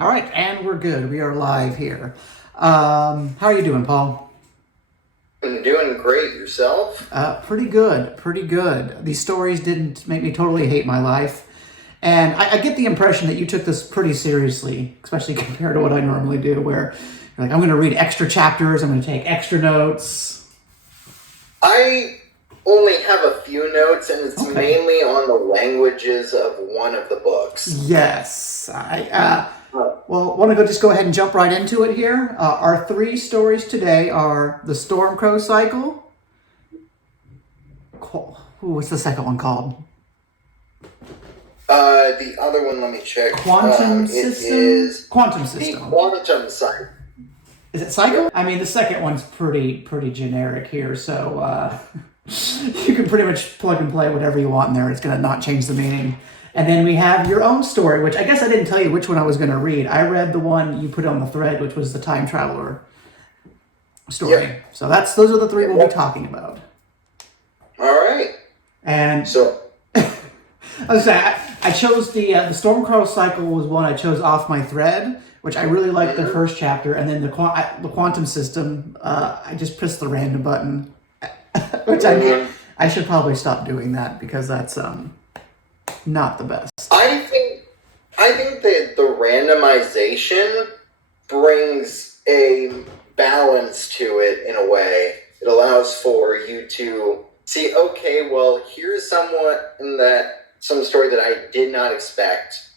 All right, and we're good. We are live here. How are you doing, Paul? I'm doing great. Yourself? Pretty good, pretty good. These stories didn't make me totally hate my life. And I get the impression that you took this pretty seriously, especially compared to what I normally do, where you're like, I'm going to read extra chapters, I'm going to take extra notes. I only have a few notes, and it's Okay. mainly on the languages of one of the books. Yes. Well, want to just go ahead and jump right into it here? Our three stories today are the Stormcrow Cycle. What's the second one called? The other one, let me check. Quantum It System? is Quantum the System. Quantum Cycle. Is it Cycle? I mean, the second one's pretty generic here, so you can pretty much plug and play whatever you want in there. It's going to not change the meaning. And then we have your own story, which I guess I didn't tell you which one I was going to read. I read the one you put on the thread, which was the Time Traveler story. Yep. So those are the three we'll be talking about. All right. And So, I was saying, I chose the Stormcrow Cycle was one I chose off my thread, which I really liked the first chapter, and then the Quantum System, I just pressed the random button, which I should probably stop doing that because that's not the best. I think that the randomization brings a balance to it in a way. It allows for you to see, okay, well, here's some story that I did not expect,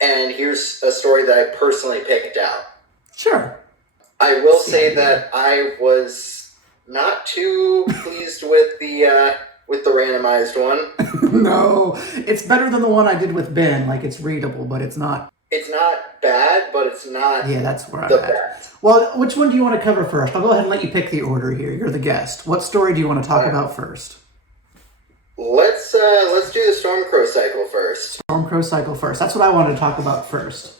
and here's a story that I personally picked out. Sure. I will say that I was not too pleased with the randomized one. No, it's better than the one I did with Ben. Like, it's readable, but it's not. It's not bad, but it's not. Yeah, that's where I'm the at. best. Well, which one do you want to cover first? I'll go ahead and let you pick the order here. You're the guest. What story do you want to talk about first? Let's do the Stormcrow Cycle first. Stormcrow Cycle first. That's what I wanted to talk about first.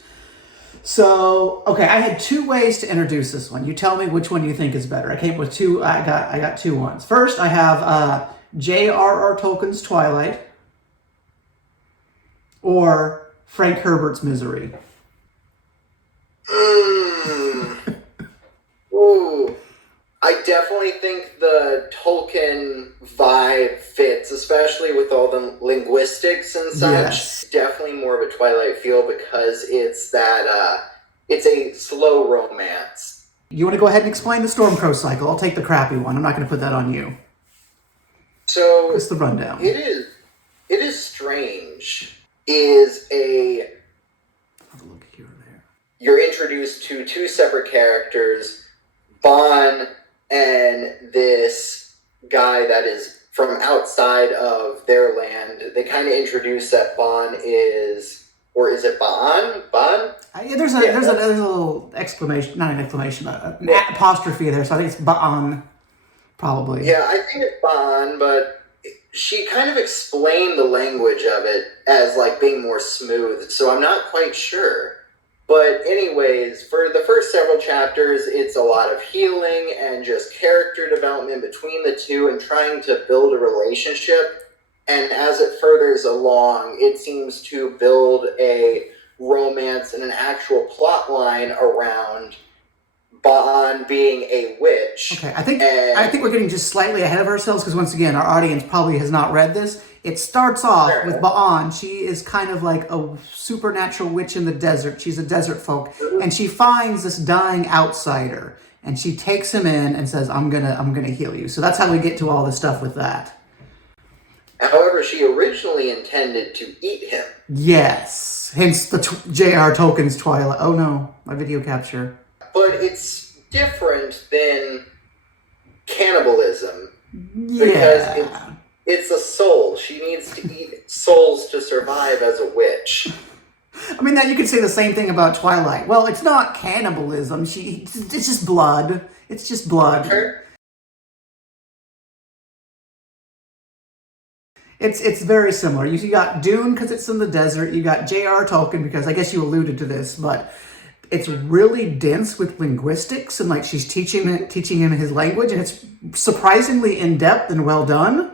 So, okay, I had two ways to introduce this one. You tell me which one you think is better. I came up with two. I got two ones. First, I have J.R.R. Tolkien's Twilight or Frank Herbert's Misery. Ooh. I definitely think the Tolkien vibe fits, especially with all the linguistics and such. Yes. Definitely more of a Twilight feel because it's it's a slow romance. You want to go ahead and explain the Stormcrow Cycle? I'll take the crappy one. I'm not going to put that on you. So It's the rundown. It is strange. Have a look here or there. You're introduced to two separate characters, Bon and this guy that is from outside of their land. They kind of introduce that Bon is, or is it Bon? Bon? There's a little exclamation, not an exclamation, an apostrophe there, so I think it's Ba'an, probably. Yeah, I think it's Bon, but she kind of explained the language of it as like being more smooth, so I'm not quite sure. But anyways, for the first several chapters, it's a lot of healing and just character development between the two and trying to build a relationship. And as it furthers along, it seems to build a romance and an actual plot line around Bon being a witch. Okay, I think we're getting just slightly ahead of ourselves because once again, our audience probably has not read this. It starts off with Ba'an. She is kind of like a supernatural witch in the desert. She's a desert folk, and she finds this dying outsider, and she takes him in and says, "I'm gonna heal you." So that's how we get to all the stuff with that. However, she originally intended to eat him. Yes, hence the J.R. Tolkien's Twilight. Oh no, my video capture. But it's different than cannibalism. Yeah. Because it's a soul. She needs to eat souls to survive as a witch. I mean, that you could say the same thing about Twilight. Well, it's not cannibalism. It's just blood. It's just blood. Sure. It's very similar. You got Dune because it's in the desert. You got J.R. Tolkien because I guess you alluded to this, but it's really dense with linguistics and like she's teaching him his language, and it's surprisingly in depth and well done.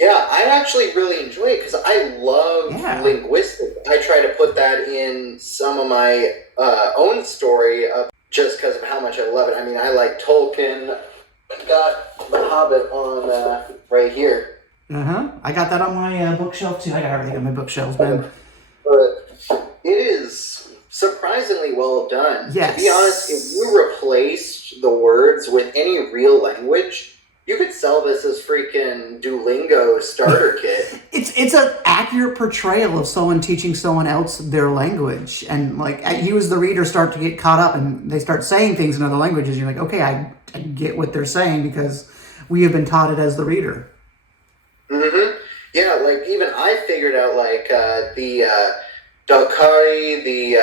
Yeah, I actually really enjoy it because I love Yeah. linguistics. I try to put that in some of my own story just because of how much I love it. I mean, I like Tolkien. I got The Hobbit on right here. I got that on my bookshelf too. I got everything on my bookshelves, man. But it is surprisingly well done. Yes. To be honest, if you replaced the words with any real language, you could sell this as freaking Duolingo starter kit. It's an accurate portrayal of someone teaching someone else their language, and like you as the reader start to get caught up, and they start saying things in other languages. You're like, okay, I get what they're saying because we have been taught it as the reader. Mm-hmm. Yeah, like even I figured out like the Dalkari, the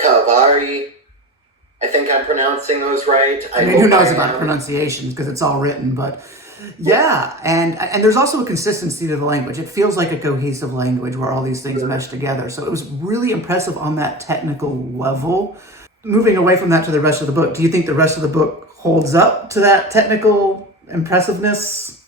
Kavari. I think I'm pronouncing those right. I mean, who knows about pronunciations because it's all written, but yeah, and there's also a consistency to the language. It feels like a cohesive language where all these things mesh together. So it was really impressive on that technical level. Moving away from that to the rest of the book, do you think the rest of the book holds up to that technical impressiveness?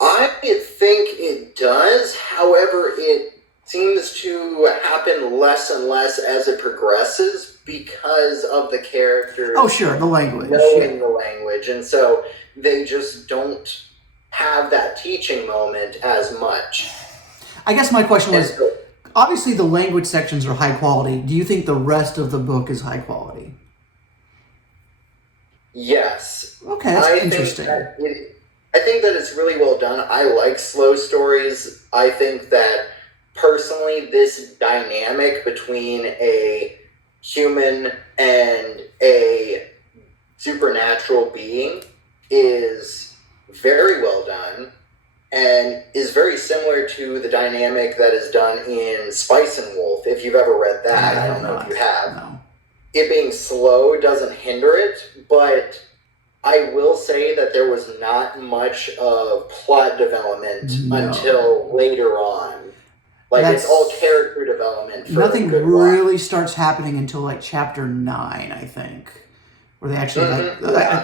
I think it does. However, it seems to happen less and less as it progresses because of the characters. Oh, sure, the language. Knowing the language. And so they just don't have that teaching moment as much. I guess my question was, obviously the language sections are high quality. Do you think the rest of the book is high quality? Yes. Okay, that's interesting. I think that it's really well done. I like slow stories. I think that personally this dynamic between a human and a supernatural being is very well done and is very similar to the dynamic that is done in Spice and Wolf. If you've ever read that, I don't know if you have. No. It being slow doesn't hinder it, but I will say that there was not much of plot development until later on. Like, it's all character development. Nothing really starts happening until like chapter 9, I think, where they actually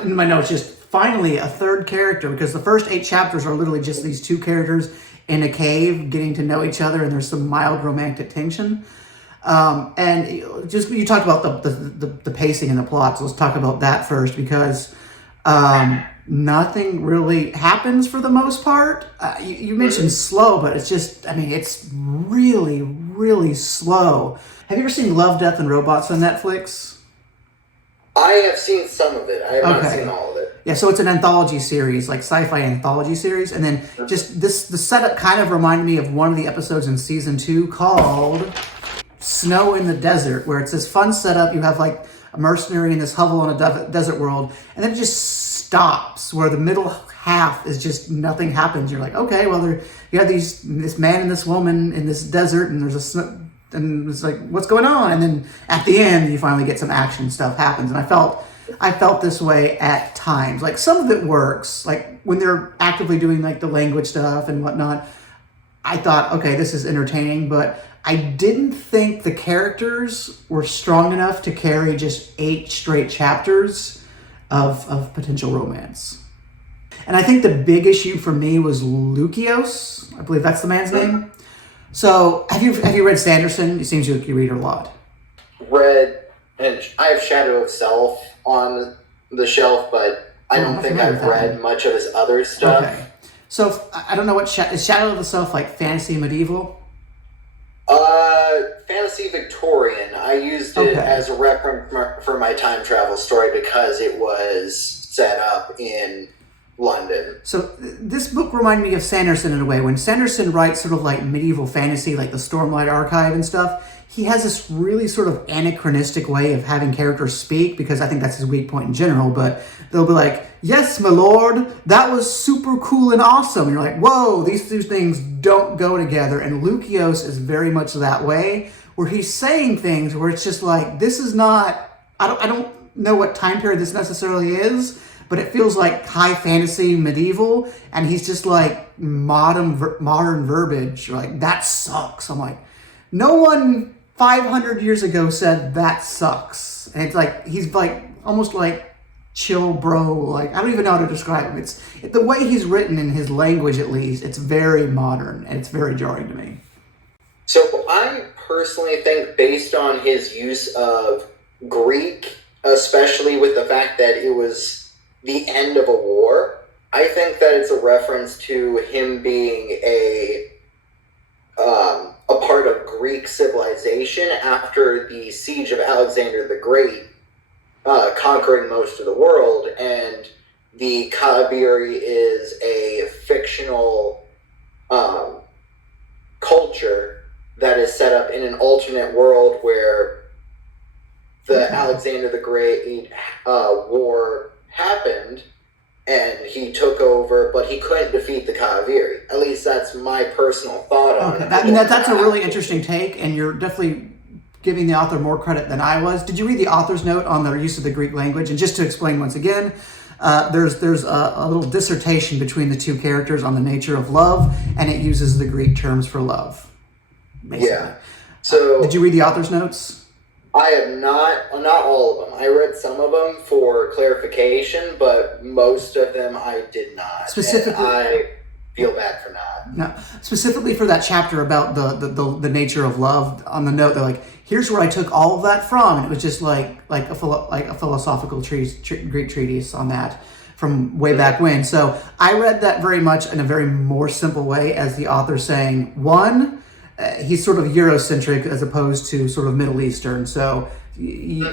in my notes just finally a third character, because the first 8 chapters are literally just these 2 characters in a cave getting to know each other, and there's some mild romantic tension. And just you talked about the pacing and the plot, so let's talk about that first, because nothing really happens for the most part. You mentioned slow, but it's just, I mean, it's really, really slow. Have you ever seen Love, Death, and Robots on Netflix? I have seen some of it. I have not seen all of it. Yeah, so it's an anthology series, like sci-fi anthology series. And then just the setup kind of reminded me of one of the episodes in season 2 called Snow in the Desert, where it's this fun setup. You have like a mercenary in this hovel on a desert world, and then it just stops where the middle half is just nothing happens. You're like, okay, well, you have this man and this woman in this desert, and there's a snow, and it's like, what's going on? And then at the end, you finally get some action stuff happens. And I felt this way at times. Like, some of it works, like when they're actively doing like the language stuff and whatnot. I thought, okay, this is entertaining, but I didn't think the characters were strong enough to carry just 8 straight chapters of potential romance. And I think the big issue for me was Lucios. I believe that's the man's name. So have you read Sanderson? It seems like you read a lot. Read, and I have Shadow of Self on the shelf, but I don't think I've read much of his other stuff. Okay. So I don't know what is Shadow of the Self, like fantasy medieval? Fantasy Victorian. I used it as a reference for my time travel story because it was set up in London. So this book reminded me of Sanderson in a way. When Sanderson writes sort of like medieval fantasy, like the Stormlight Archive and stuff, he has this really sort of anachronistic way of having characters speak, because I think that's his weak point in general, but they'll be like, yes, my lord, that was super cool and awesome. And you're like, whoa, these 2 things don't go together. And Lucios is very much that way, where he's saying things where it's just like, this is not, I don't know what time period this necessarily is, but it feels like high fantasy medieval, and he's just like modern verbiage, like, that sucks. I'm like, no one 500 years ago said that sucks. And it's like, he's like almost like chill bro. Like, I don't even know how to describe him. The way he's written in his language, at least, it's very modern and it's very jarring to me. So I personally think, based on his use of Greek, especially with the fact that it was the end of a war, I think that it's a reference to him being a part of Greek civilization after the siege of Alexander the Great, conquering most of the world, and the Kaviri is a fictional culture that is set up in an alternate world where the Alexander the Great war happened, and he took over, but he couldn't defeat the Kaviri. At least that's my personal thought on it. I mean, that's a really interesting take, and you're definitely giving the author more credit than I was. Did you read the author's note on the use of the Greek language? And just to explain once again, there's a little dissertation between the two characters on the nature of love, and it uses the Greek terms for love, basically. Yeah. So did you read the author's notes? I have not all of them. I read some of them for clarification, but most of them I did not. Specifically, and I feel bad for not. No, specifically for that chapter about the nature of love. On the note, they're like, "Here's where I took all of that from," and it was just like a philosophical Greek treatise on that from way back when. So I read that very much in a very more simple way, as the author saying, one, he's sort of Eurocentric as opposed to sort of Middle Eastern. So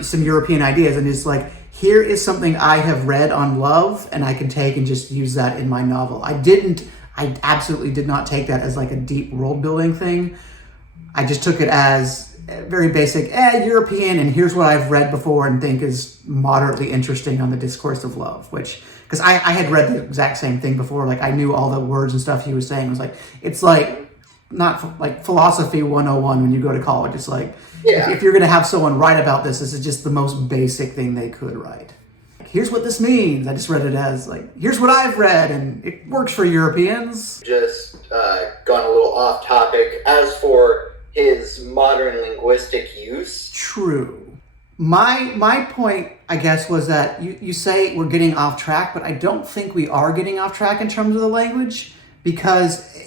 some European ideas, and it's like, here is something I have read on love, and I can take and just use that in my novel. I absolutely did not take that as like a deep world building thing. I just took it as very basic, European, and here's what I've read before and think is moderately interesting on the discourse of love, because I had read the exact same thing before. Like, I knew all the words and stuff he was saying. It was like, it's like, not like philosophy 101 when you go to college. It's like, if you're going to have someone write about this is just the most basic thing they could write. Here's what this means. I just read it as like, here's what I've read, and it works for Europeans. Just gone a little off topic. As for his modern linguistic use, true. My point, I guess, was that you say we're getting off track, but I don't think we are getting off track in terms of the language, because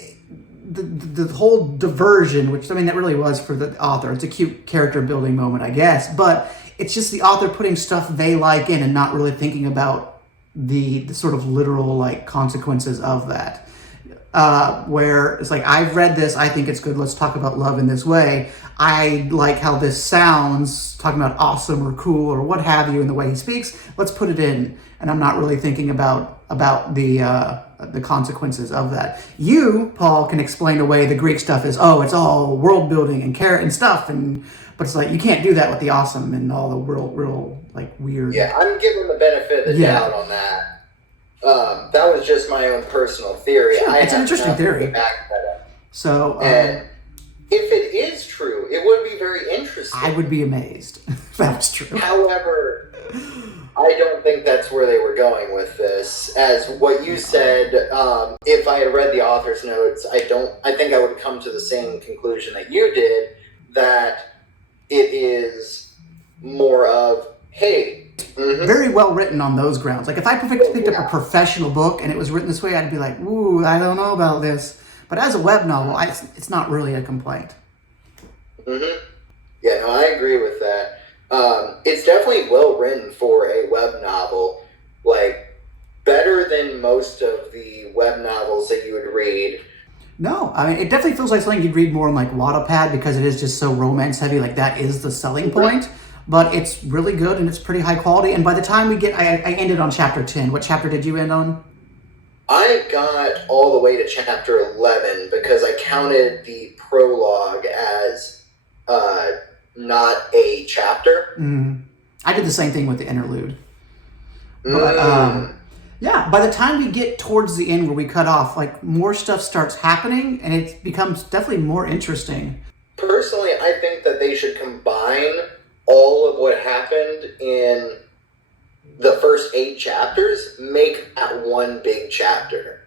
the whole diversion, which, I mean, that really was for the author. It's a cute character building moment, I guess, but it's just the author putting stuff they like in and not really thinking about the sort of literal like consequences of that. Where it's like, I've read this, I think it's good, let's talk about love in this way. I like how this sounds, talking about awesome or cool or what have you in the way he speaks, let's put it in. And I'm not really thinking about the consequences of that. You, Paul, can explain away the Greek stuff as, it's all world building and carrot and stuff, but it's like, you can't do that with the awesome and all the real like weird. Yeah, I'm giving the benefit of the doubt on that. That was just my own personal theory. Sure, it's an interesting theory. Back that up. So, and if it is true, it would be very interesting. I would be amazed if that was true. However, I don't think that's where they were going with this. As what you said, if I had read the author's notes, I think I would come to the same conclusion that you did, that it is more of, hey. Mm-hmm. Very well written on those grounds. Like, if I picked up a professional book and it was written this way, I'd be like, ooh, I don't know about this. But as a web novel, it's not really a complaint. Mm-hmm. Yeah, no, I agree with that. It's definitely well written for a web novel. Like, better than most of the web novels that you would read. No, I mean, it definitely feels like something you'd read more on like Wattpad, because it is just so romance heavy. Like, that is the selling point. But it's really good and it's pretty high quality. And by the time I ended on chapter 10. What chapter did you end on? I got all the way to chapter 11 because I counted the prologue as not a chapter. I did the same thing with the interlude. But, yeah, by the time we get towards the end where we cut off, like, more stuff starts happening and it becomes definitely more interesting. Personally, I think that they should combine all of what happened in the first 8 chapters, make that one big chapter.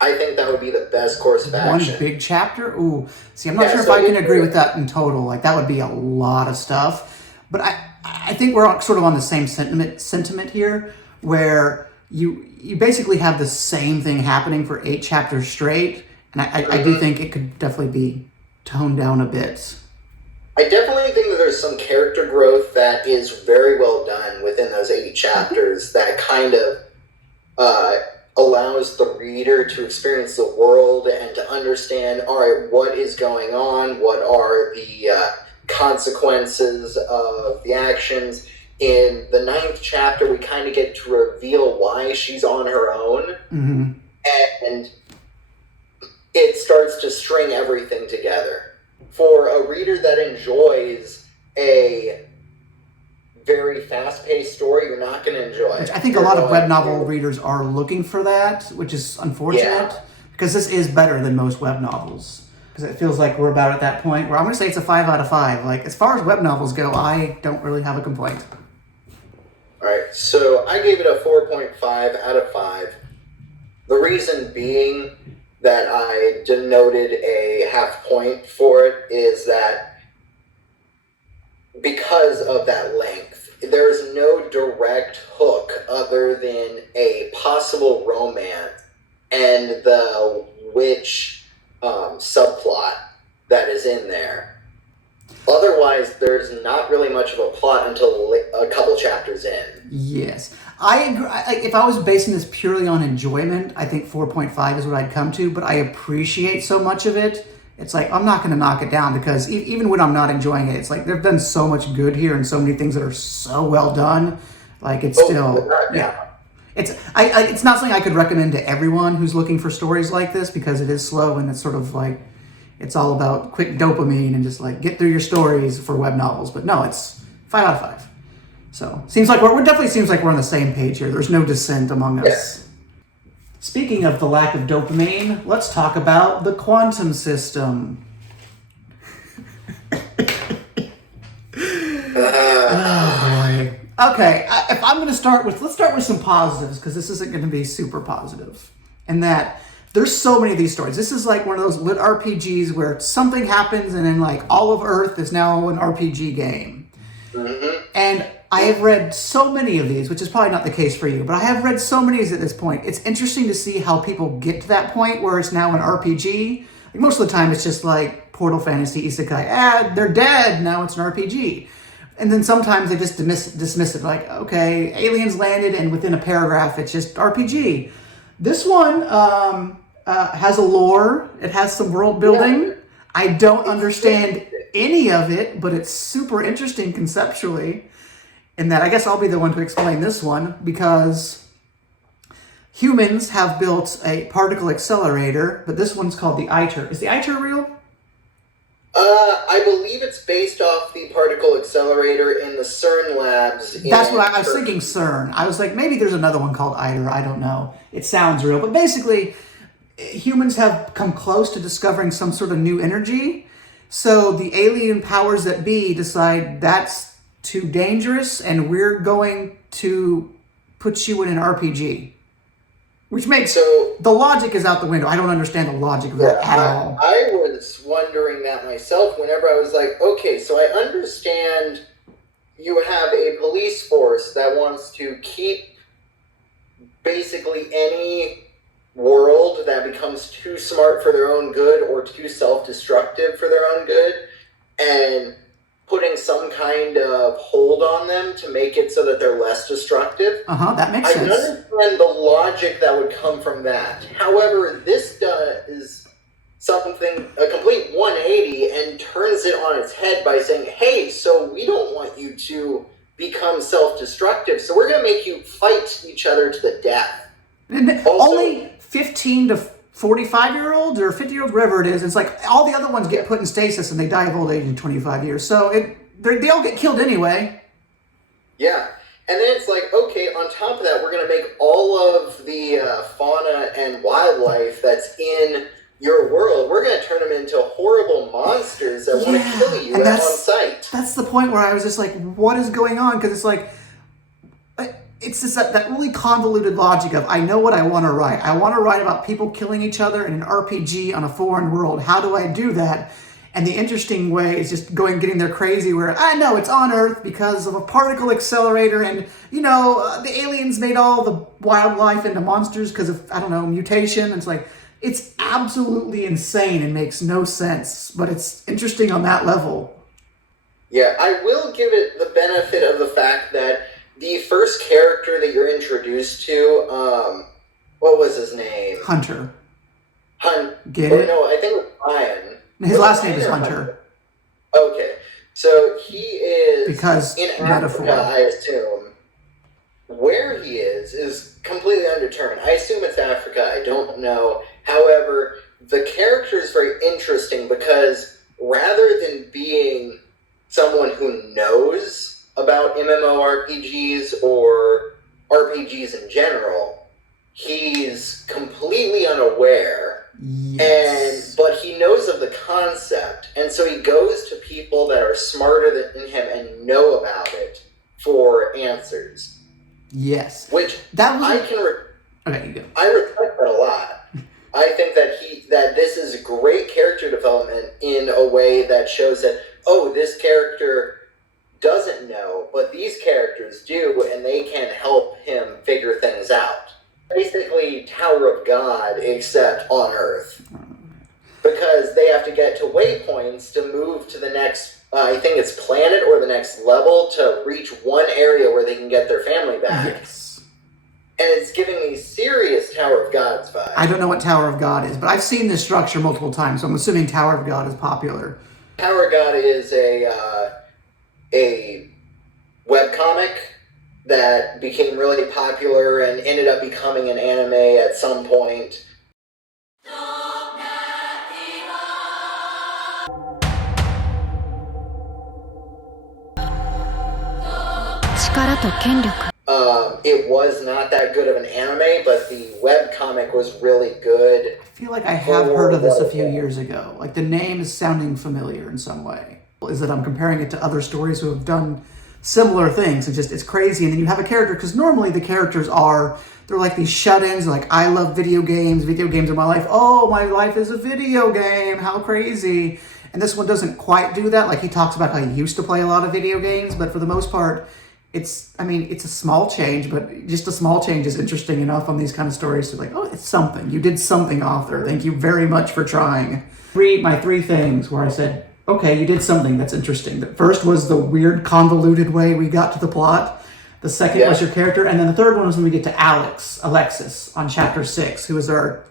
I think that would be the best course of action. One big chapter? Ooh. See, I'm not sure if I can agree with that in total. Like, that would be a lot of stuff. But I think we're sort of on the same sentiment here, where you basically have the same thing happening for 8 chapters straight, and I do think it could definitely be toned down a bit. I definitely think that there's some character growth that is very well done within those 8 chapters that kind of allows the reader to experience the world and to understand, all right, what is going on, what are the consequences of the actions. In the 9th chapter, we kind of get to reveal why she's on her own, and it starts to string everything together. For a reader that enjoys a very fast-paced story, you're not going to enjoy it. Which I think a lot of web novel readers are looking for that, which is unfortunate, because this is better than most web novels. Because it feels like we're about at that point where I'm going to say it's a 5 out of 5. Like, as far as web novels go, I don't really have a complaint. All right, so I gave it a 4.5 out of 5. The reason being that I denoted a half point for it is that because of that length, there's no direct hook other than a possible romance and the witch subplot that is in there. Otherwise, there's not really much of a plot until a couple chapters in. Yes. I agree. If I was basing this purely on enjoyment, I think 4.5 is what I'd come to, but I appreciate so much of it. It's like, I'm not going to knock it down because even when I'm not enjoying it, it's like they've done so much good here and so many things that are so well done. Like, it's still, it's not something I could recommend to everyone who's looking for stories like this because it is slow and it's sort of like, it's all about quick dopamine and just like get through your stories for web novels. But no, it's 5 out of 5. So seems like we're definitely seems like we're on the same page here. There's no dissent among us. Speaking of the lack of dopamine, let's talk about the quantum system. Oh boy. Okay, if I'm going to let's start with some positives because this isn't going to be super positive. And that there's so many of these stories. This is like one of those lit RPGs where something happens and then like all of Earth is now an RPG game. And I have read so many of these, which is probably not the case for you, but I have read so many at this point. It's interesting to see how people get to that point where it's now an RPG. Like most of the time, it's just like Portal Fantasy, Isekai. They're dead. Now it's an RPG. And then sometimes they just dismiss it. Like, okay, aliens landed, and within a paragraph, it's just RPG. This one has a lore. It has some world building. I don't understand any of it, but it's super interesting conceptually. And that I guess I'll be the one to explain this one because humans have built a particle accelerator, but this one's called the ITER. Is the ITER real? I believe it's based off the particle accelerator in the CERN labs. That's what I was thinking, CERN. I was like, maybe there's another one called ITER. I don't know. It sounds real. But basically, humans have come close to discovering some sort of new energy. So the alien powers that be decide that's too dangerous and we're going to put you in an RPG. Which makes the logic is out the window. I don't understand the logic of that at all. I was wondering that myself whenever I was like, okay, so I understand you have a police force that wants to keep basically any world that becomes too smart for their own good or too self-destructive for their own good, and putting some kind of hold on them to make it so that they're less destructive. That makes sense. I understand the logic that would come from that. However, this does something, a complete 180, and turns it on its head by saying, hey, so we don't want you to become self-destructive, so we're going to make you fight each other to the death. And also, only 15 to 45-year-olds or 50-year-olds, wherever it is, it's like all the other ones get put in stasis and they die of old age in 25 years. So they all get killed anyway. Yeah. And then it's like, okay, on top of that, we're going to make all of the fauna and wildlife that's in your world, we're going to turn them into horrible monsters that want to kill you on sight. That's the point where I was just like, what is going on? Because it's like, it's just that really convoluted logic of, I know what I want to write. I want to write about people killing each other in an RPG on a foreign world. How do I do that? And the interesting way is just getting there crazy where, I know it's on Earth because of a particle accelerator and, the aliens made all the wildlife into monsters because of, I don't know, mutation. It's like, it's absolutely insane and makes no sense, but it's interesting on that level. Yeah, I will give it the benefit of the fact that the first character that you're introduced to, what was his name? Hunter. Get it? No, I think it was Brian. His last name is Hunter. Okay, so he is because in metaphor. Africa, I assume. Where he is completely undetermined. I assume it's Africa. I don't know. However, the character is very interesting because rather than being someone who knows about MMORPGs or RPGs in general, he's completely unaware. Yes. But he knows of the concept, and so he goes to people that are smarter than him and know about it for answers. Yes. Which okay, you go. I respect that a lot. I think that this is great character development in a way that shows that, this character doesn't know, but these characters do, and they can help him figure things out. Basically, Tower of God, except on Earth. Because they have to get to waypoints to move to the next, I think it's planet or the next level to reach one area where they can get their family back. Yes. And it's giving me serious Tower of God's vibe. I don't know what Tower of God is, but I've seen this structure multiple times, so I'm assuming Tower of God is popular. Tower of God is a webcomic that became really popular and ended up becoming an anime at some point. It was not that good of an anime, but the webcomic was really good. I feel like I have heard of this a few years ago. Like, the name is sounding familiar in some way. Is that I'm comparing it to other stories who have done similar things. It's crazy. And then you have a character, because normally the characters they're like these shut-ins, like, I love video games are my life. Oh, my life is a video game, how crazy. And this one doesn't quite do that. Like, he talks about how he used to play a lot of video games, but for the most part, it's a small change, but just a small change is interesting enough on these kind of stories to like, it's something. You did something, author. Thank you very much for trying. My three things where I said, okay, you did something that's interesting. The first was the weird, convoluted way we got to the plot. The second was your character. And then the third one was when we get to Alexis, on chapter 6, who is our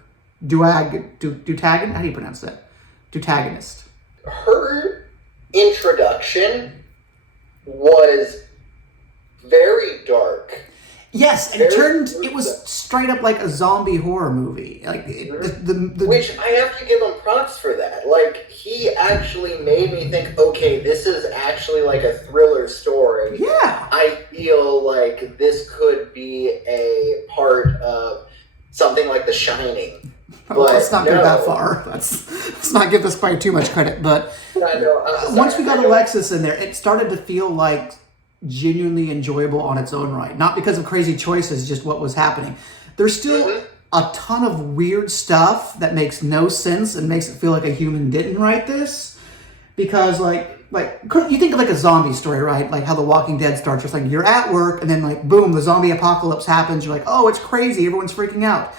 Dutagonist? How do you pronounce that? Dutagonist. Her introduction was very dark. Yes, and it was straight up like a zombie horror movie. Like which I have to give him props for that. Like, he actually made me think, okay, this is actually like a thriller story. Yeah. I feel like this could be a part of something like The Shining. But let's not go that far. Let's not give this quite too much credit. But once we got Alexis in there, it started to feel like genuinely enjoyable on its own right. Not because of crazy choices, just what was happening. There's still a ton of weird stuff that makes no sense and makes it feel like a human didn't write this. Because like you think of like a zombie story, right? Like how The Walking Dead starts with like, you're at work and then like, boom, the zombie apocalypse happens. You're like, oh, it's crazy. Everyone's freaking out.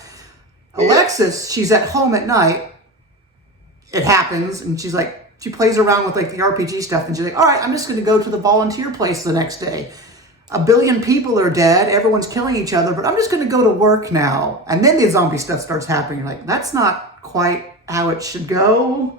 Alexis, she's at home at night. It happens, and she's like, she plays around with like the RPG stuff, and she's like, all right, I'm just going to go to the volunteer place the next day. 1 billion people are dead. Everyone's killing each other, but I'm just going to go to work now. And then the zombie stuff starts happening. You're like, that's not quite how it should go.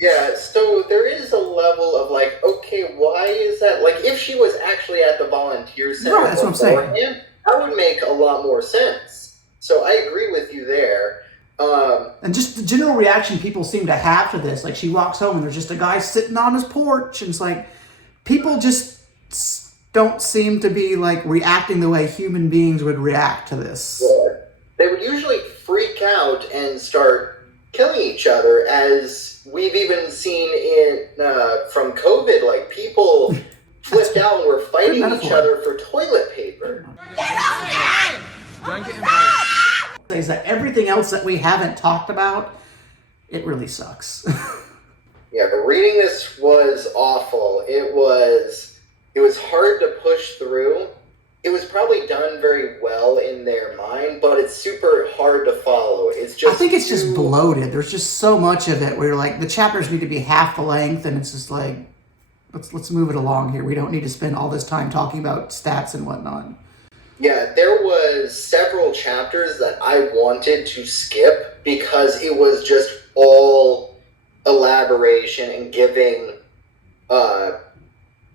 Yeah, so there is a level of like, okay, why is that? Like, if she was actually at the volunteer center, right, that's what I'm saying. That would make a lot more sense. So I agree with you there. And just the general reaction people seem to have to this. Like, she walks home and there's just a guy sitting on his porch. And it's like, people just don't seem to be like reacting the way human beings would react to this. Yeah. They would usually freak out and start killing each other, as we've even seen in from COVID. Like, people flipped out and were fighting each other for toilet paper. Is that everything else that we haven't talked about, it really sucks. Yeah, but reading this was awful. It was hard to push through. It was probably done very well in their mind, but it's super hard to follow. I think it's just bloated. There's just so much of it where you're like, the chapters need to be half the length, and it's just like, let's move it along here. We don't need to spend all this time talking about stats and whatnot. Yeah, there was several chapters that I wanted to skip because it was just all elaboration and giving,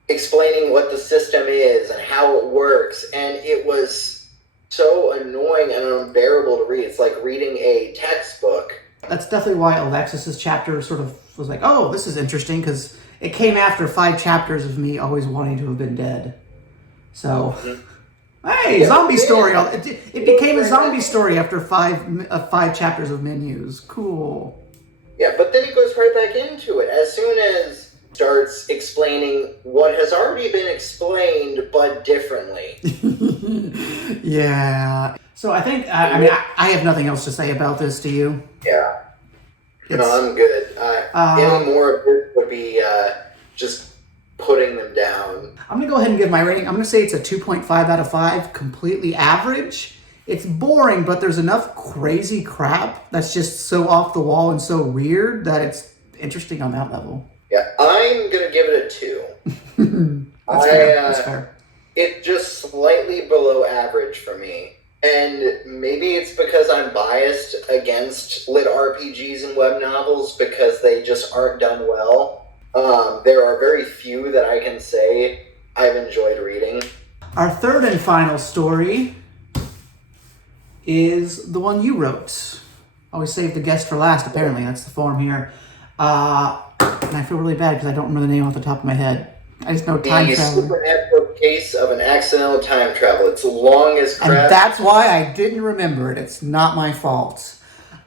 explaining what the system is and how it works, and it was so annoying and unbearable to read. It's like reading a textbook. That's definitely why Alexis's chapter sort of was like, oh, this is interesting, because it came after 5 chapters of me always wanting to have been dead. So, hey, zombie story. It became a zombie story after 5 chapters of menus. Cool. Yeah, but then it goes right back into it. As soon as starts explaining what has already been explained, but differently. Yeah. So I think, I have nothing else to say about this. Do you? Yeah. No, I'm good. Any more of this would be just putting them down. I'm going to go ahead and give my rating. I'm going to say it's a 2.5 out of 5, completely average. It's boring, but there's enough crazy crap that's just so off the wall and so weird that it's interesting on that level. Yeah, I'm going to give it a 2. That's fair. That's fair. It's just slightly below average for me. And maybe it's because I'm biased against lit RPGs and web novels because they just aren't done well. There are very few that I can say I've enjoyed reading. Our third and final story is the one you wrote. Always save the guest for last, apparently. That's the form here. And I feel really bad because I don't remember the name off the top of my head. I just know time travel. The supernatural case of an accidental time travel. It's long as crap. And that's why I didn't remember it. It's not my fault.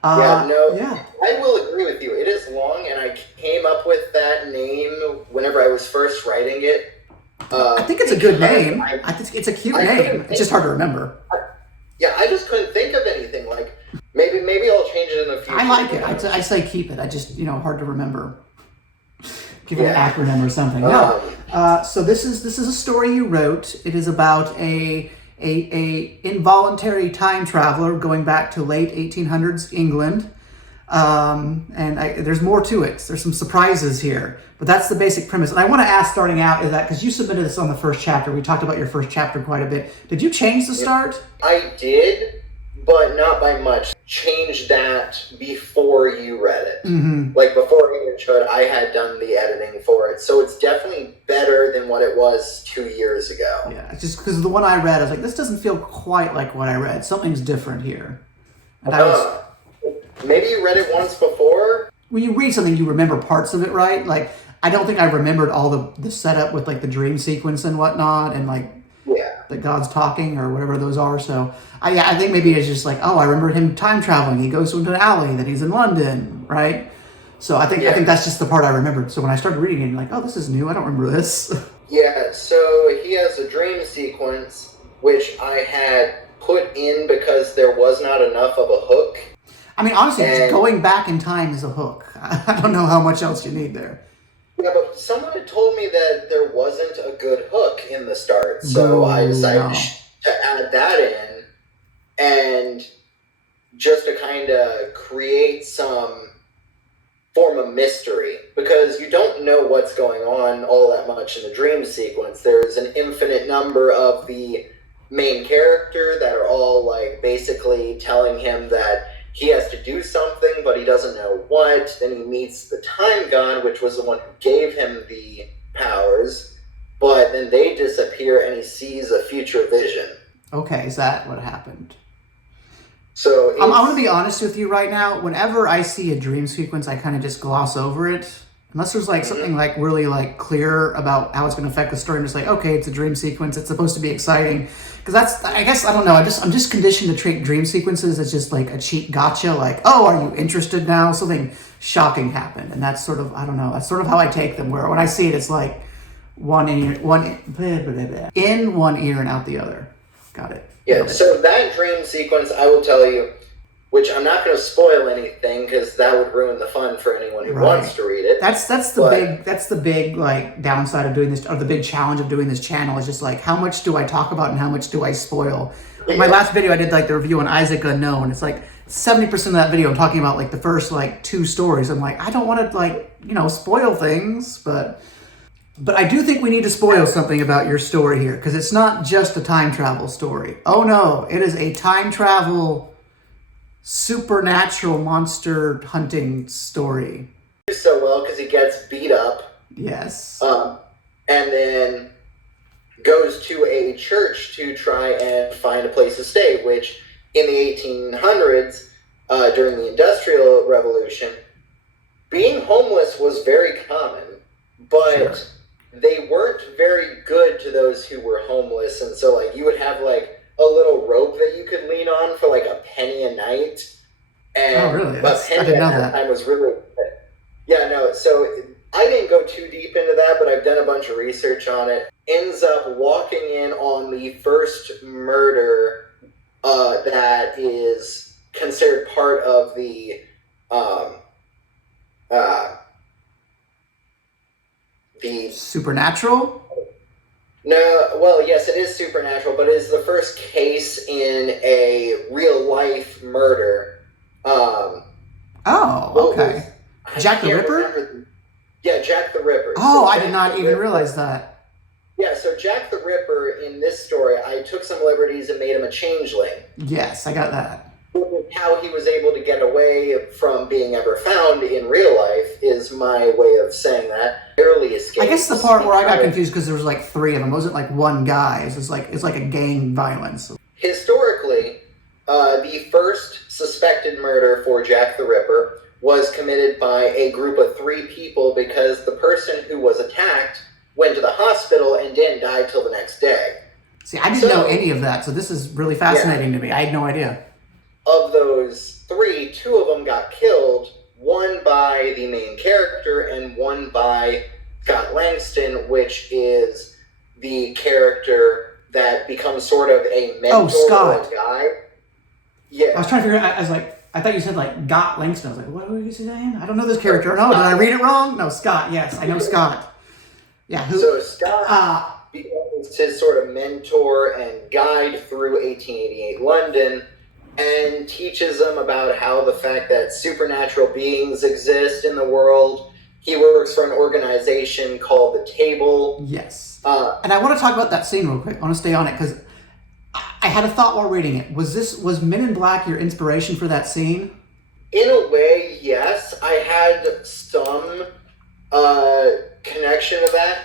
I will agree with you. It is long, and I came up with that name whenever I was first writing it. I think it's a good name. I think it's a cute name. It's just hard to remember. I just couldn't think of anything. Like maybe I'll change it in the future. I like it. I say keep it. I just hard to remember. Give it an acronym or something. So this is a story you wrote. It is about a involuntary time traveler going back to late 1800s England. There's more to it. There's some surprises here, but that's the basic premise. And I want to ask, starting out, is that because you submitted this on the first chapter, we talked about your first chapter quite a bit. Did you change the start? I did, but not by much. Changed that before you read it. Mm-hmm. Like before you even showed, I had done the editing for it, so it's definitely better than what it was 2 years ago. Yeah, it's just because the one I read, I was like, this doesn't feel quite like what I read. Something's different here. And maybe you read it once before? When you read something, you remember parts of it, right? Like, I don't think I remembered all the setup with, like, the dream sequence and whatnot, and, like, the gods talking or whatever those are. So, I think maybe it's just like, oh, I remember him time traveling. He goes into an alley, then he's in London, right? So I think that's just the part I remembered. So when I started reading it, I'm like, oh, this is new. I don't remember this. Yeah, so he has a dream sequence, which I had put in because there was not enough of a hook. I mean, honestly, just going back in time is a hook. I don't know how much else you need there. Yeah, but someone had told me that there wasn't a good hook in the start, so I decided to add that in, and just to kind of create some form of mystery, because you don't know what's going on all that much in the dream sequence. There's an infinite number of the main character that are all like basically telling him that he has to do something, but he doesn't know what. Then he meets the time god, which was the one who gave him the powers, but then they disappear and he sees a future vision. Okay, is that what happened? So I'm going to be honest with you right now. Whenever I see a dream sequence, I kind of just gloss over it. Unless there's like something like really like clear about how it's going to affect the story. I'm just like, okay, it's a dream sequence. It's supposed to be exciting. Because that's, I guess, I don't know. I'm just conditioned to treat dream sequences as just like a cheap gotcha. Like, oh, are you interested now? Something shocking happened. And that's sort of, I don't know. That's sort of how I take them. Where when I see it, it's like in one ear and out the other. Got it. Yeah, so that dream sequence, I will tell you, which I'm not going to spoil anything because that would ruin the fun for anyone who wants to read it. That's the big like downside of doing this, or the big challenge of doing this channel is just like, how much do I talk about and how much do I spoil? Like my last video I did like the review on Isaac Unknown. It's like 70% of that video I'm talking about like the first like 2 stories. I'm like, I don't want to like, you know, spoil things, but I do think we need to spoil something about your story here, because it's not just a time travel story. Oh no, it is a time travel supernatural monster hunting story. So well because he gets beat up. Yes. And then goes to a church to try and find a place to stay, which in the 1800s, during the Industrial Revolution, being homeless was very common, but they weren't very good to those who were homeless. And so like you would have like a little rope that you could lean on for like a penny a night. And really? a penny I didn't know at that. time was really good. Yeah, no, so I didn't go too deep into that, but I've done a bunch of research on it. Ends up walking in on the first murder that is considered part of the supernatural? No, well, yes, it is supernatural, but it is the first case in a real life murder. Okay. Jack the Ripper? Yeah, Jack the Ripper. Oh, I did not even realize that. Yeah, so Jack the Ripper in this story, I took some liberties and made him a changeling. Yes, I got that. How he was able to get away from being ever found in real life is my way of saying that. Barely escaped. I guess the part where I got confused because there was like 3 of them. It wasn't like one guy. It's like a gang violence. Historically, the first suspected murder for Jack the Ripper was committed by a group of 3 people because the person who was attacked went to the hospital and didn't die till the next day. See, I didn't know any of that, so this is really fascinating to me. I had no idea. Of those 3, 2 of them got killed, one by the main character and one by Scott Langston, which is the character that becomes sort of a mentor Scott. or a guide. Yeah. I was trying to figure out, I thought you said like Got Langston. I was like, what were you saying? I don't know this character. No, did I read it wrong? No, Scott, yes, I know Scott. Yeah, So Scott becomes his sort of mentor and guide through 1888 London, and teaches them about how the fact that supernatural beings exist in the world. He works for an organization called The Table. Yes. And I want to talk about that scene real quick. I want to stay on it because I had a thought while reading it. Was Men in Black your inspiration for that scene? In a way, yes. I had some connection to that,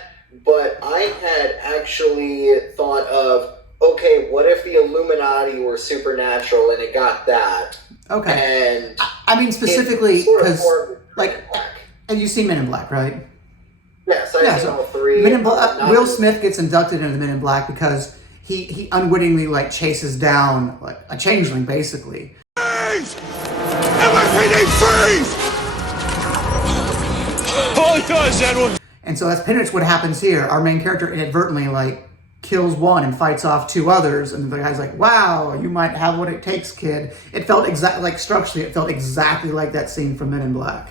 but I had actually thought of, okay, what if the Illuminati were supernatural and it got that? Okay. And I mean specifically because, like, Black. and you've seen Men in Black, right? Yes, I've seen all 3. Men in Black. Will Smith gets inducted into the Men in Black because he unwittingly like chases down like a changeling, basically. Freeze! LAPD freeze! Apologize, Edward. And so that's pretty much what happens here. Our main character inadvertently like kills one and fights off 2 others, and the guy's like, wow, you might have what it takes, kid. It felt exactly like, structurally, it felt exactly like that scene from Men in Black.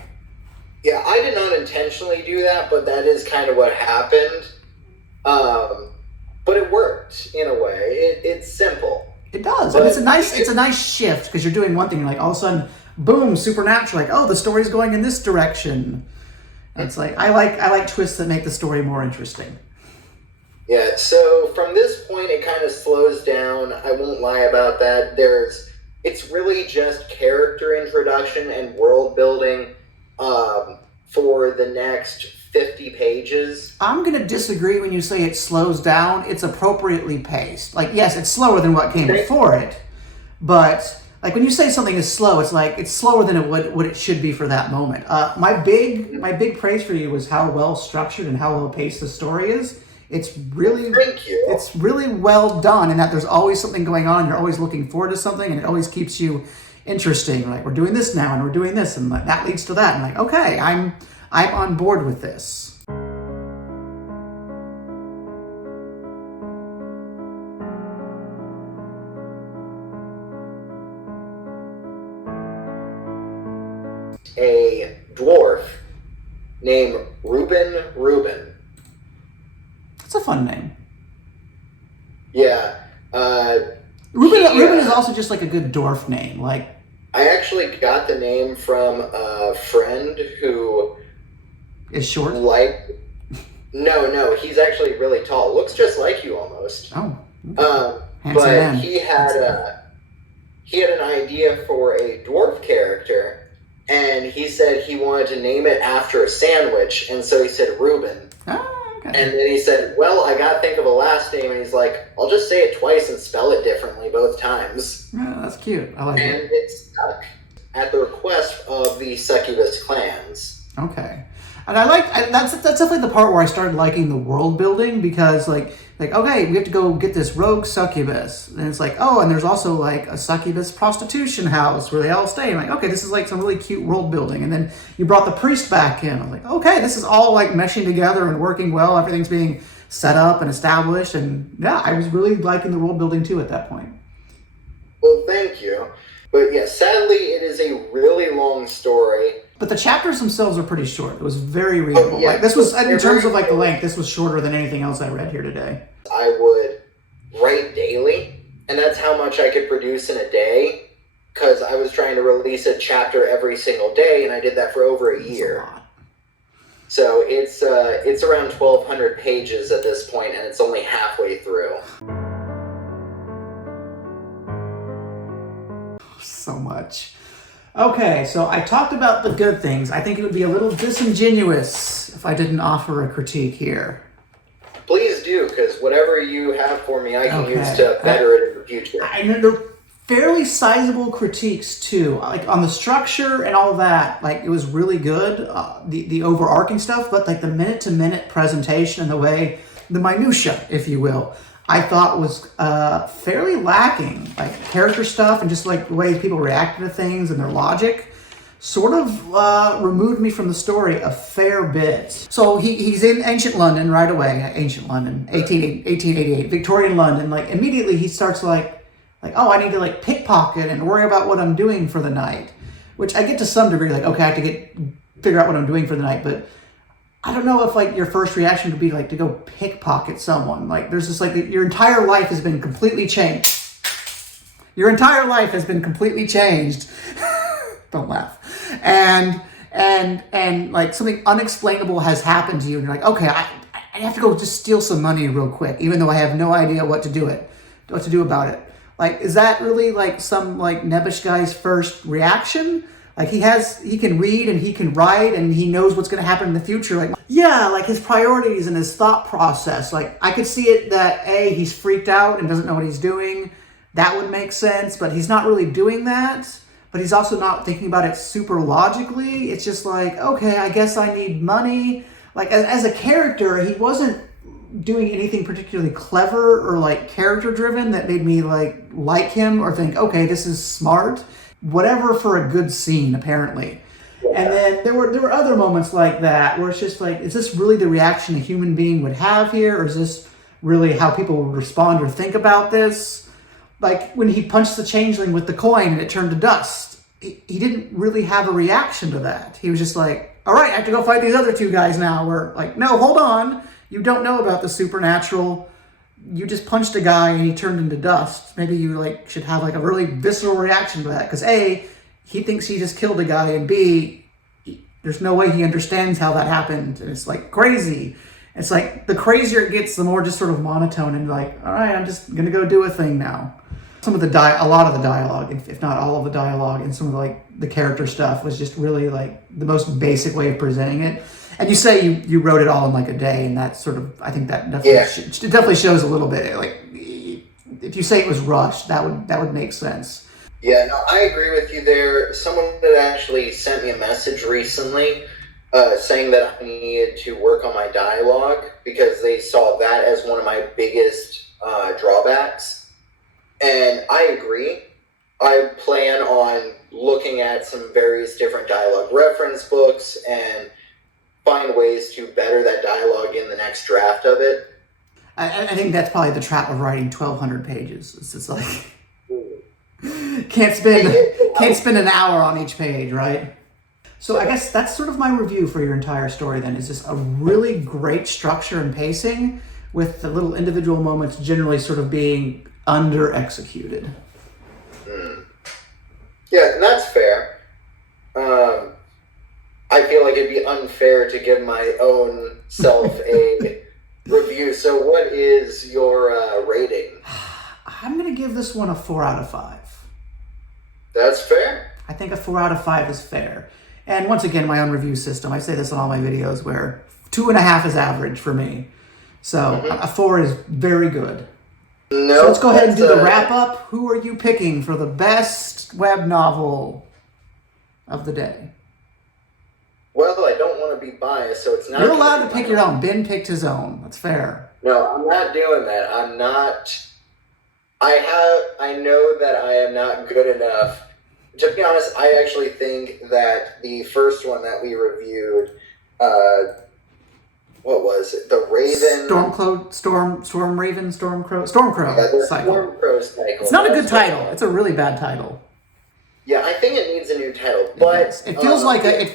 Yeah, I did not intentionally do that, but that is kind of what happened. But it worked in a way. It's simple. It does. And it's a nice shift because you're doing one thing, like all of a sudden, boom, supernatural. Like, oh, the story's going in this direction. And it's like I like twists that make the story more interesting. Yeah, so from this point, it kind of slows down. I won't lie about that. It's really just character introduction and world building for the next 50 pages. I'm going to disagree when you say it slows down. It's appropriately paced. Like, yes, it's slower than what came before it, but like when you say something is slow, it's like it's slower than what it should be for that moment. My big praise for you was how well structured and how well paced the story is. It's really, Thank you. It's really well done in that there's always something going on. You're always looking forward to something, and it always keeps you interesting. Like, we're doing this now, and we're doing this, and that leads to that. And like, okay, I'm on board with this. dwarf named Reuben. That's a fun name. Yeah. Reuben is also just like a good dwarf name. Like, I actually got the name from a friend who is short. No, he's actually really tall. Looks just like you almost. Oh. But man. He had an idea for a dwarf character, and he said he wanted to name it after a sandwich, and so he said Reuben. Oh, okay. And then he said, well, I gotta think of a last name, and he's like, I'll just say it twice and spell it differently both times. Oh, that's cute. I like it. And it stuck at the request of the succubus clans. Okay. And that's definitely the part where I started liking the world building, because like okay, we have to go get this rogue succubus, and it's like, oh, and there's also like a succubus prostitution house where they all stay. I'm like, okay, this is like some really cute world building. And then you brought the priest back in. I'm like, okay, this is all like meshing together and working well. Everything's being set up and established, and yeah, I was really liking the world building too at that point. Well, thank you. But yeah, sadly, it is a really long story. But the chapters themselves are pretty short. It was very readable. Oh, yeah. Like, this was, in terms of like the length, this was shorter than anything else I read here today. I would write daily, and that's how much I could produce in a day, because I was trying to release a chapter every single day, and I did that for over a year. So it's around 1,200 pages at this point, and it's only halfway through. So much. Okay, so I talked about the good things. I think it would be a little disingenuous if I didn't offer a critique here. Please do, because whatever you have for me, I can use to better it in the future. I know they're fairly sizable critiques too, like on the structure and all that. Like, it was really good, the overarching stuff, but like the minute-to-minute presentation and the way, the minutia, if you will, I thought was fairly lacking. Like, character stuff and just like the way people reacted to things and their logic sort of removed me from the story a fair bit. So he's in ancient London right away. Ancient London, 1888, Victorian London. Like, immediately he starts like, oh, I need to like pickpocket and worry about what I'm doing for the night. Which I get to some degree, like, okay, I have to figure out what I'm doing for the night, but I don't know if like your first reaction would be like to go pickpocket someone. Like, there's this like, your entire life has been completely changed. Your entire life has been completely changed. Don't laugh. And like something unexplainable has happened to you, and you're like, okay, I have to go just steal some money real quick, even though I have no idea what to do about it. Like, is that really like some like nebbish guy's first reaction? Like, he can read and he can write and he knows what's going to happen in the future. Like, yeah, like his priorities and his thought process. Like, I could see it that he's freaked out and doesn't know what he's doing. That would make sense, but he's not really doing that. But he's also not thinking about it super logically. It's just like, okay, I guess I need money. Like, as a character, he wasn't doing anything particularly clever or like character driven that made me like him or think, okay, this is smart. Whatever for a good scene, apparently. And then there were other moments like that where it's just like, is this really the reaction a human being would have here? Or is this really how people would respond or think about this? Like, when he punched the changeling with the coin and it turned to dust, he didn't really have a reaction to that. He was just like, all right, I have to go fight these other two guys now. We're like, no, hold on. You don't know about the supernatural. You just punched a guy and he turned into dust. Maybe you like should have like a really visceral reaction to that. Because A, he thinks he just killed a guy, and B, there's no way he understands how that happened. And it's like crazy. It's like the crazier it gets, the more just sort of monotone and like, all right, I'm just going to go do a thing now. A lot of the dialogue, if not all of the dialogue, and some of the character stuff was just really like the most basic way of presenting it. And you say you wrote it all in like a day, and that sort of, I think that definitely, it definitely shows a little bit. Like, if you say it was rushed, that would make sense. Yeah, no, I agree with you there. Someone that actually sent me a message recently saying that I needed to work on my dialogue because they saw that as one of my biggest drawbacks. And I agree. I plan on looking at some various different dialogue reference books and find ways to better that dialogue in the next draft of it. I think that's probably the trap of writing 1,200 pages. It's just like, can't spend an hour on each page, right? So I guess that's sort of my review for your entire story then, is just a really great structure and pacing with the little individual moments generally sort of being under-executed. Yeah, and that's fair. I feel like it'd be unfair to give my own self a review. So what is your rating? I'm going to give this one a 4 out of 5. That's fair. I think a 4 out of 5 is fair. And once again, my own review system, I say this in all my videos, where 2.5 is average for me. So a 4 is very good. No, so let's go ahead and do the wrap up. Who are you picking for the best web novel of the day? Well, I don't want to be biased, so it's not... You're allowed to pick your own. Ben picked his own. That's fair. No, I'm not doing that. I'm not... I know that I am not good enough. To be honest, I actually think that the first one that we reviewed, what was it? The Raven... Stormcrow cycle. Stormcrow cycle. It's not a good title. It's a really bad title. Yeah, I think it needs a new title, but... It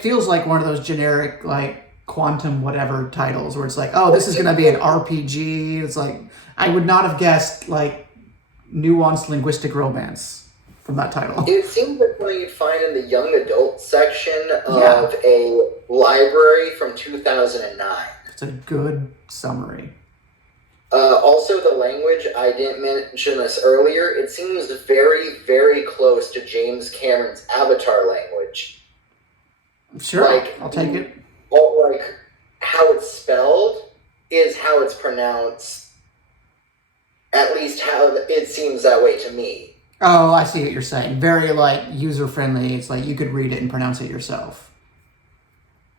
feels like one of those generic, like, quantum whatever titles where it's like, oh, this is going to be an RPG. It's like, I would not have guessed, like, nuanced linguistic romance from that title. It seems like something you'd find in the young adult section of a library from 2009. It's a good summary. Also, the language, I didn't mention this earlier, it seems very, very close to James Cameron's Avatar language. Sure, I'll take it. Like, how it's spelled is how it's pronounced. At least how it seems that way to me. Oh, I see what you're saying. Very, like, user-friendly. It's like you could read it and pronounce it yourself.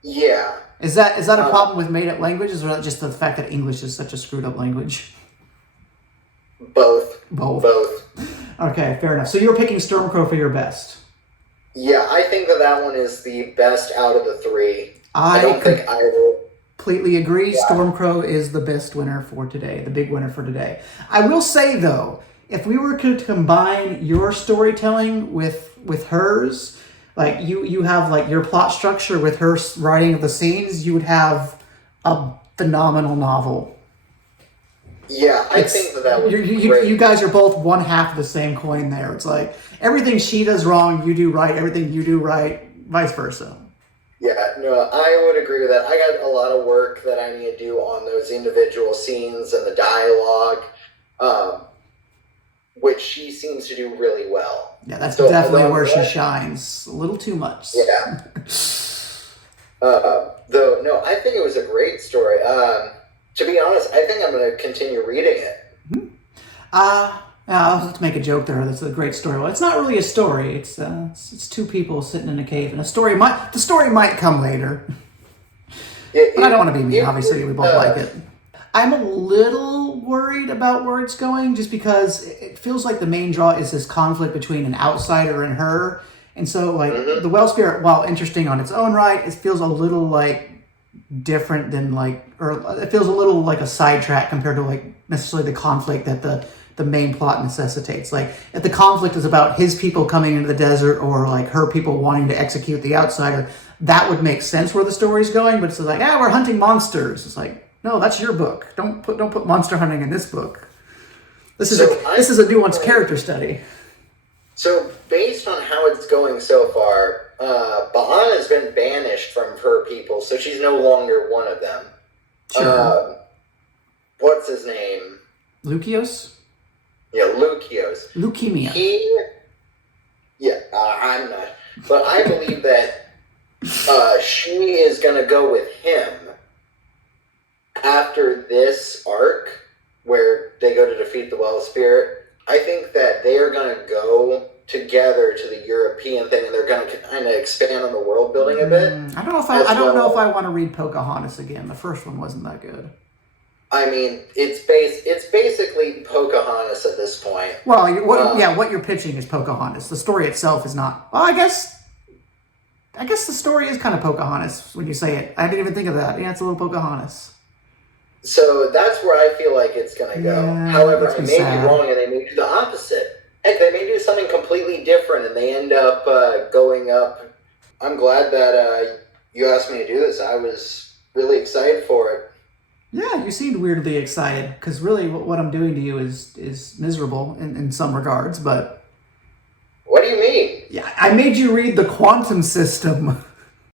Yeah. Is that a problem with made-up languages, or just the fact that English is such a screwed-up language? Both. Okay, fair enough. So you're picking Stormcrow for your best. Yeah, I think that one is the best out of the 3. I don't think I will... Completely agree. Yeah. Stormcrow is the best winner for today, the big winner for today. I will say, though, if we were to combine your storytelling with hers, like you have like your plot structure with her writing of the scenes, you would have a phenomenal novel. Yeah, I think that would be great. You guys are both one half of the same coin there. It's like everything she does wrong, you do right. Everything you do right, vice versa. Yeah, no, I would agree with that. I got a lot of work that I need to do on those individual scenes and the dialogue, which she seems to do really well. Yeah, that's definitely where she shines. A little too much. Yeah. Though, no, I think it was a great story. To be honest, I think I'm going to continue reading it. Mm-hmm. I'll have to make a joke there. That's a great story. Well, it's not really a story. It's two people sitting in a cave, and the story might come later. But I don't want to be mean. Obviously, we both like it. I'm a little worried about where it's going, just because it feels like the main draw is this conflict between an outsider and her, and so like the Well Spirit, while interesting on its own right, it feels a little like different than or it feels a little like a sidetrack compared to like necessarily the conflict that the main plot necessitates. Like, if the conflict is about his people coming into the desert or like her people wanting to execute the outsider, that would make sense where the story's going. But it's like, we're hunting monsters. It's like, no, that's your book. Don't put monster hunting in this book. This is a nuanced character study. So based on how it's going so far, Bahan has been banished from her people, so she's no longer one of them. Sure. What's his name? Lucios? Yeah, Lucios. Leukemia. I'm not. But I believe that she is going to go with him after this arc where they go to defeat the Well Spirit. I think that they are going to go together to the European thing, and they're going to kind of expand on the world building a bit. I don't know if I want to read Pocahontas again. The first one wasn't that good. I mean, it's basically Pocahontas at this point. Well, what you're pitching is Pocahontas. The story itself is not. Well, I guess the story is kind of Pocahontas when you say it. I didn't even think of that. Yeah, it's a little Pocahontas. So that's where I feel like it's going to go. Yeah, however, I may be wrong, and they may do the opposite. Heck, they may do something completely different, and they end up going up I'm glad that you asked me to do this. I was really excited for it. Yeah, you seemed weirdly excited, because really what I'm doing to you is miserable in some regards, but... What do you mean? Yeah, I made you read the quantum system.